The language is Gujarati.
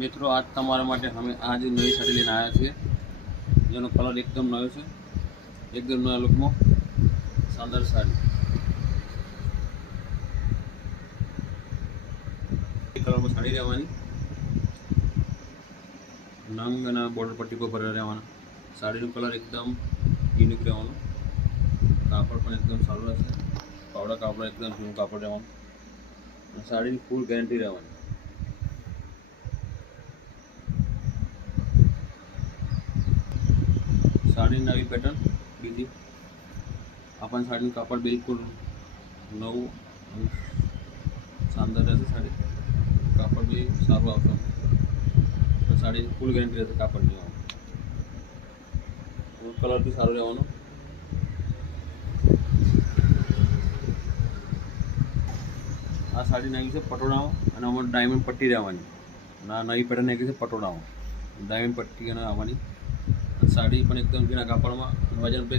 મિત્રો आज તમારા માટે અમે आज નવી સાડી લઈને આવ્યા છીએ જેનો કલર એકદમ નવો છે, એકદમ નવા લુકમાં શાનદાર સાડી કલરમાં સાડી રહેવાની, નંગ અને બોર્ડર પટ્ટી પર ભરેલા રહેવાના. સાડીનું કલર એકદમ યુનિક રહેવાનું, કાપડ પણ એકદમ સારું રહેશે, પાવડા કાપડ એકદમ જૂનું કાપડ રહેવાનું, સાડીની ફૂલ ગેરંટી રહેવાની. साड़ी नवी पेटर्न बीजी अपन साड़ी कापड़ बिल्कुल नव शानदार रहते, साड़ी कापड़ भी सारू आवता, तो साड़ी फूल गैरंटी रहती कापड़ नहीं आवा, कलर भी सारू रहવાનો. आ साड़ी नाखी से पटोळा અને આમાં ડાયમંડ પટ્ટી રહેવાની, ના નવી પેટર્ન નાખી છે પટોળા ડાયમંડ પટ્ટી અને આવવાની. साड़ी પણ એકદમ જૂના કાપડમાં વજન पे